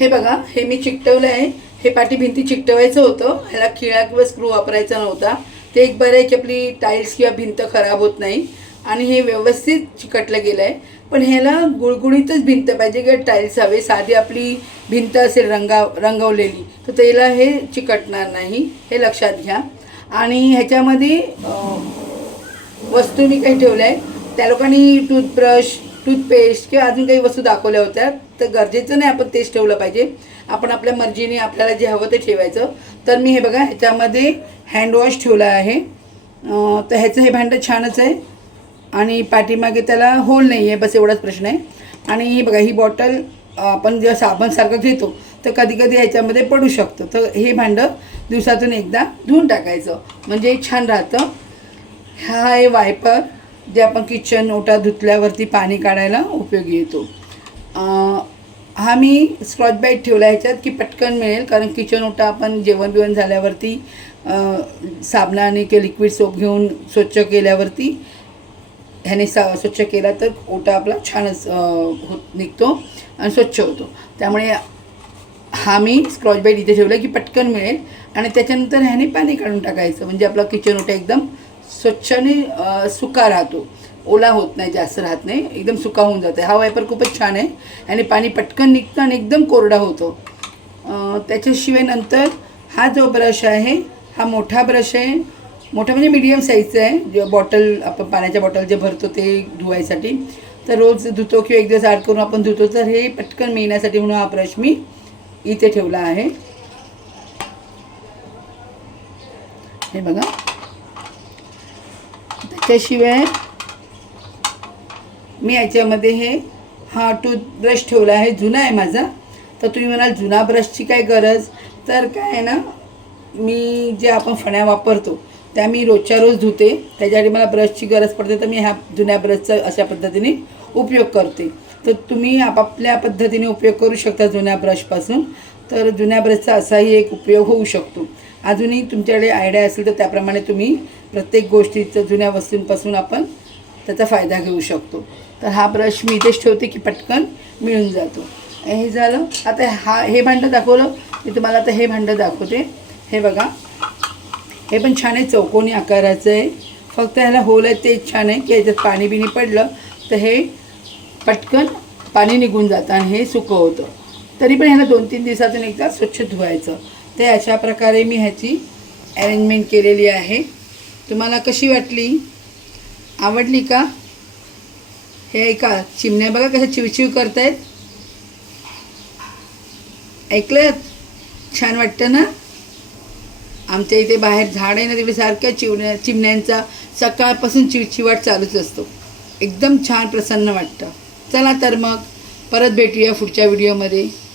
हे बघा हे मी चिकटवलं आहे. हे पाठी भिंती चिकटवायचं होतं. ह्याला खिळा किंवा स्क्रू वापरायचा नव्हता. ते एक बरं आहे की आपली टाईल्स किंवा भिंत खराब होत नाही. आणि हे व्यवस्थित चिकटलं गेलं आहे पण ह्याला गुळगुळीतच भिंत पाहिजे किंवा टाईल्स हवे. साधी आपली भिंत असेल रंगा रंगवलेली तर त्याला हे चिकटणार नाही. हे लक्षात घ्या. आणि ह्याच्यामध्ये वस्तू मी काही ठेवल्या आहे त्या लोकांनी टूथब्रश टूथपेस्ट किंवा अजून काही वस्तू दाखवल्या होत्या तर गरजेचं नाही आपण तेच ठेवलं पाहिजे. आपण आपल्या मर्जीने आपल्याला जे हवं ते ठेवायचं. तर मी हे बघा ह्याच्यामध्ये हँडवॉश ठेवला आहे. तर ह्याचं हे भांडं छानच आहे. आणि पाठीमागे त्याला होल नाही आहे बस एवढाच प्रश्न आहे. आणि हे बघा ही बॉटल आपण जेव्हा साबणसारखं घेतो तर कधी कधी ह्याच्यामध्ये पडू शकतं. तर हे भांडं दिवसातून एकदा धुवून टाकायचं. म्हणजे छान राहतं. हा आहे वायपर जे आपण किचन ओटा धुतल्यावरती पाणी काढायला उपयोगी येतो. हा मी स्कॉच बाईट ठेवला ह्याच्यात की पटकन मिळेल कारण किचन ओटा आपण जेवण बिवण झाल्यावरती साबणाने किंवा लिक्विड सोप घेऊन स्वच्छ केल्यावरती ह्याने सा स्वच्छ केला तर ओटा आपला छानच होत निघतो आणि स्वच्छ होतो. त्यामुळे हा मी स्क्रॉच बाईट इथे ठेवला की पटकन मिळेल आणि त्याच्यानंतर ह्याने पाणी काढून टाकायचं. म्हणजे आपला किचन ओटा एकदम स्वच्छाने सुका राहतो. ओला होत नाही जास्त राहत नाही. एकदम सुका होऊन जाते. हा वायपर खूपच छान आहे. आणि पाणी पटकन निघतं आणि एकदम कोरडा होतो. त्याच्याशिवाय नंतर हा जो ब्रश आहे हा मोठा ब्रश आहे. मोठा म्हणजे मीडियम साईजचा आहे. जे बॉटल आपण पाण्याच्या बॉटल जे भरतो ते धुवायसाठी. तर रोज धुतो किंवा एक दिवस आड करून आपण धुतो तर हे पटकन मिळण्यासाठी म्हणून हा ब्रश मी इथे ठेवला आहे. हे बघा. त्याशिवाय मी याच्यामध्ये हे हा टूथब्रश ठेवला आहे जुना आहे माझा. तर तुम्ही म्हणाल जुना ब्रशची काय गरज? तर काय आहे ना मी जे आपण फण्या वापरतो त्या मी रोजच्या रोज धुते. त्याच्यासाठी मला ब्रशची गरज पडते तर मी ह्या जुन्या ब्रशचा अशा पद्धतीने उपयोग करते. तर तुम्ही आपापल्या पद्धतीने उपयोग करू शकता जुन्या ब्रशपासून तर जुन्या ब्रशचा असाही एक उपयोग होऊ शकतो. अजूनही तुमच्याकडे आयडिया असेल तर त्याप्रमाणे तुम्ही प्रत्येक गोष्टीचं जुन्या वस्तूंपासून आपण त्याचा फायदा घेऊ शकतो. तर हा ब्रश मी इथेच ठेवते की पटकन मिळून जातो. हे झालं. आता हा हे भांडं दाखवलं. मी तुम्हाला आता हे भांडं दाखवते. हे बघा. हे पण छान आहे. चौकोनी आकाराचं आहे. फक्त ह्याला होल आहे. तेच छान आहे की याच्यात पाणी बिणी पडलं तर हे पटकन पाणी निघून जातं आणि हे सुकं होतं. तरी पण ह्याला दोन तीन दिवसातून एकदा स्वच्छ धुवायचं. ते अशा प्रकारे मी ह्याची अरेंजमेंट केलेली आहे. तुम्हाला कशी वाटली? आवडली का? हे ऐका चिमण्या बघा कशा चिवचिव करतायत. ऐकलं छान वाटतं ना? आमच्या इथे बाहेर झाड आहे ना तिकडे सारख्या चिवण्या चिमण्यांचा सकाळपासून चिवचिवाट चालूच असतो. एकदम छान प्रसन्न वाटतं. चला तर मग परत भेटूया पुढच्या व्हिडिओमध्ये